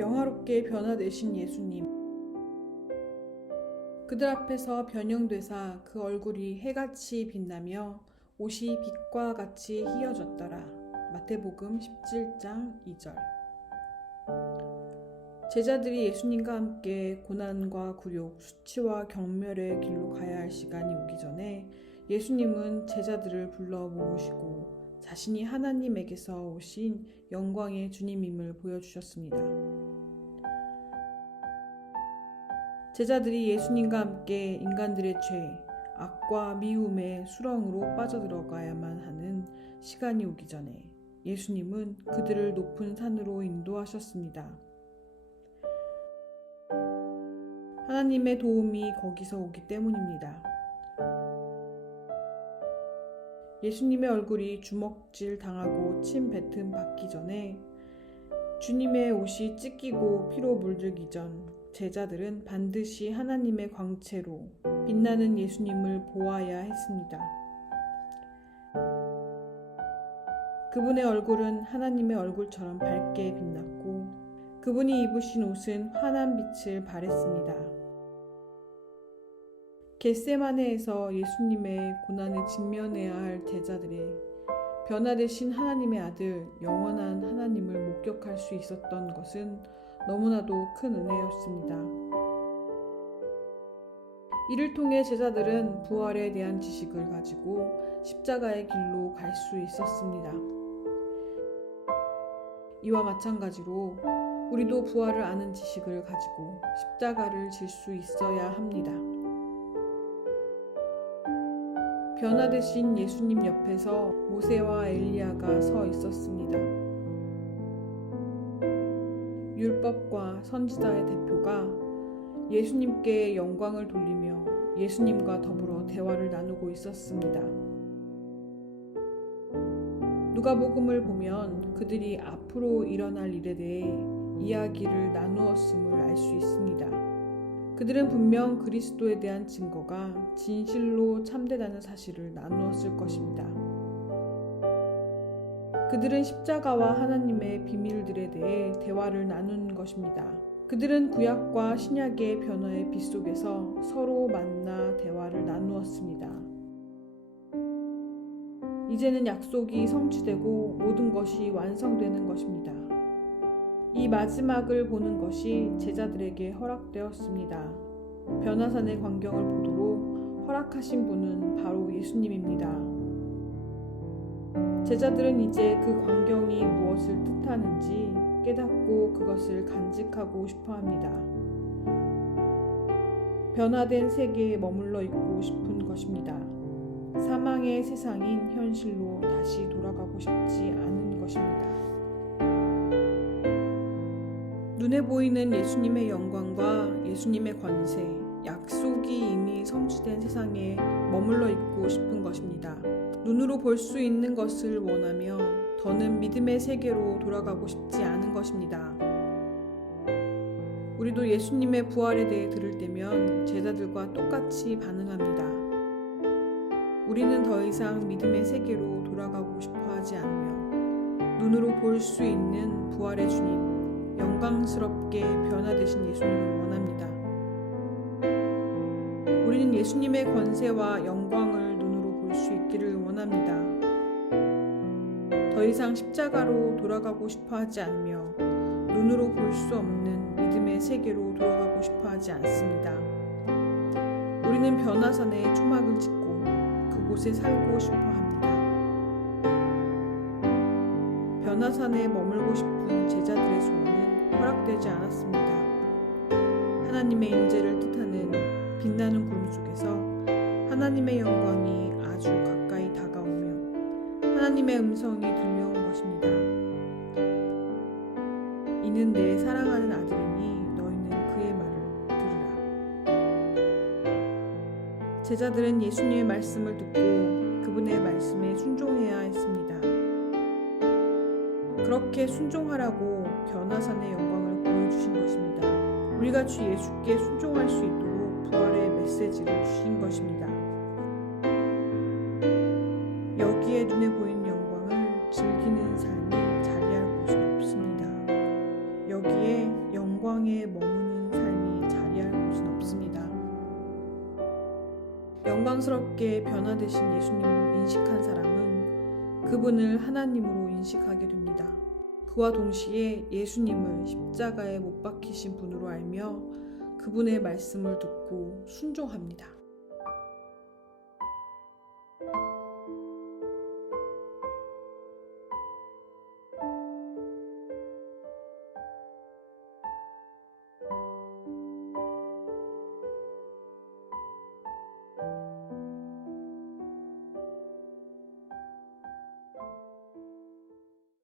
영화롭게 변화되신 예수님. 그들 앞에서 변형되사 그 얼굴이 해같이 빛나며 옷이 빛과 같이 희어졌더라. 마태복음 17장 2절. 제자들이 예수님과 함께 고난과 굴욕, 수치와 경멸의 길로 가야 할 시간이 오기 전에 예수님은 제자들을 불러 모으시고 자신이 하나님에게서 오신 영광의 주님임을 보여주셨습니다. 제자들이 예수님과 함께 인간들의 죄, 악과 미움의 수렁으로 빠져들어가야만 하는 시간이 오기 전에 예수님은 그들을 높은 산으로 인도하셨습니다. 하나님의 도움이 거기서 오기 때문입니다. 예수님의 얼굴이 주먹질 당하고 침 뱉음 받기 전에 주님의 옷이 찢기고 피로 물들기 전 제자들은 반드시 하나님의 광채로 빛나는 예수님을 보아야 했습니다. 그분의 얼굴은 하나님의 얼굴처럼 밝게 빛났고 그분이 입으신 옷은 환한 빛을 발했습니다. 겟세마네에서 예수님의 고난을 직면해야 할 제자들의 변화되신 하나님의 아들, 영원한 하나님을 목격할 수 있었던 것은 너무나도 큰 은혜였습니다. 이를 통해 제자들은 부활에 대한 지식을 가지고 십자가의 길로 갈 수 있었습니다. 이와 마찬가지로 우리도 부활을 아는 지식을 가지고 십자가를 질 수 있어야 합니다. 변화되신 예수님 옆에서 모세와 엘리야가 서 있었습니다. 율법과 선지자의 대표가 예수님께 영광을 돌리며 예수님과 더불어 대화를 나누고 있었습니다. 누가복음을 보면 그들이 앞으로 일어날 일에 대해 이야기를 나누었음을 알 수 있습니다. 그들은 분명 그리스도에 대한 증거가 진실로 참되다는 사실을 나누었을 것입니다. 그들은 십자가와 하나님의 비밀들에 대해 대화를 나눈 것입니다. 그들은 구약과 신약의 변화의 빛 속에서 서로 만나 대화를 나누었습니다. 이제는 약속이 성취되고 모든 것이 완성되는 것입니다. 이 마지막을 보는 것이 제자들에게 허락되었습니다. 변화산의 광경을 보도록 허락하신 분은 바로 예수님입니다. 제자들은 이제 그 광경이 무엇을 뜻하는지 깨닫고 그것을 간직하고 싶어 합니다. 변화된 세계에 머물러 있고 싶은 것입니다. 사망의 세상인 현실로 다시 돌아가고 싶지 않은 것입니다. 눈에 보이는 예수님의 영광과 예수님의 권세, 약속이 이미 성취된 세상에 머물러 있고 싶은 것입니다. 눈으로 볼 수 있는 것을 원하며 더는 믿음의 세계로 돌아가고 싶지 않은 것입니다. 우리도 예수님의 부활에 대해 들을 때면 제자들과 똑같이 반응합니다. 우리는 더 이상 믿음의 세계로 돌아가고 싶어 하지 않으며 눈으로 볼 수 있는 부활의 주님, 영광스럽게 변화되신 예수님을 원합니다. 우리는 예수님의 권세와 영광을 눈으로 볼 수 있기를 원합니다. 더 이상 십자가로 돌아가고 싶어 하지 않으며 눈으로 볼 수 없는 믿음의 세계로 돌아가고 싶어 하지 않습니다. 우리는 변화산에 초막을 짓고 그곳에 살고 싶어 합니다. 변화산에 머물고 싶은 제자들의 소원은 허락되지 않았습니다. 하나님의 임재를 뜻하는 빛나는 구름 속에서 하나님의 영광이 아주 가까이 다가오며 하나님의 음성이 들려온 것입니다. 이는 내 사랑하는 아들이니 너희는 그의 말을 들으라. 제자들은 예수님의 말씀을 듣고 그분의 말씀에 순종해야 했습니다. 그렇게 순종하라고 변화산의 영광을 보여주신 것입니다. 우리가 주 예수께 순종할 수 있도록 부활의 메시지를 주신 것입니다. 여기에 눈에 보이는 영광을 즐기는 삶이 자리할 곳은 없습니다. 여기에 영광스럽게 변화되신 예수님을 인식한 사람은 그분을 하나님으로 인식하게 됩니다. 그와 동시에 예수님을 십자가에 못 박히신 분으로 알며 그분의 말씀을 듣고 순종합니다.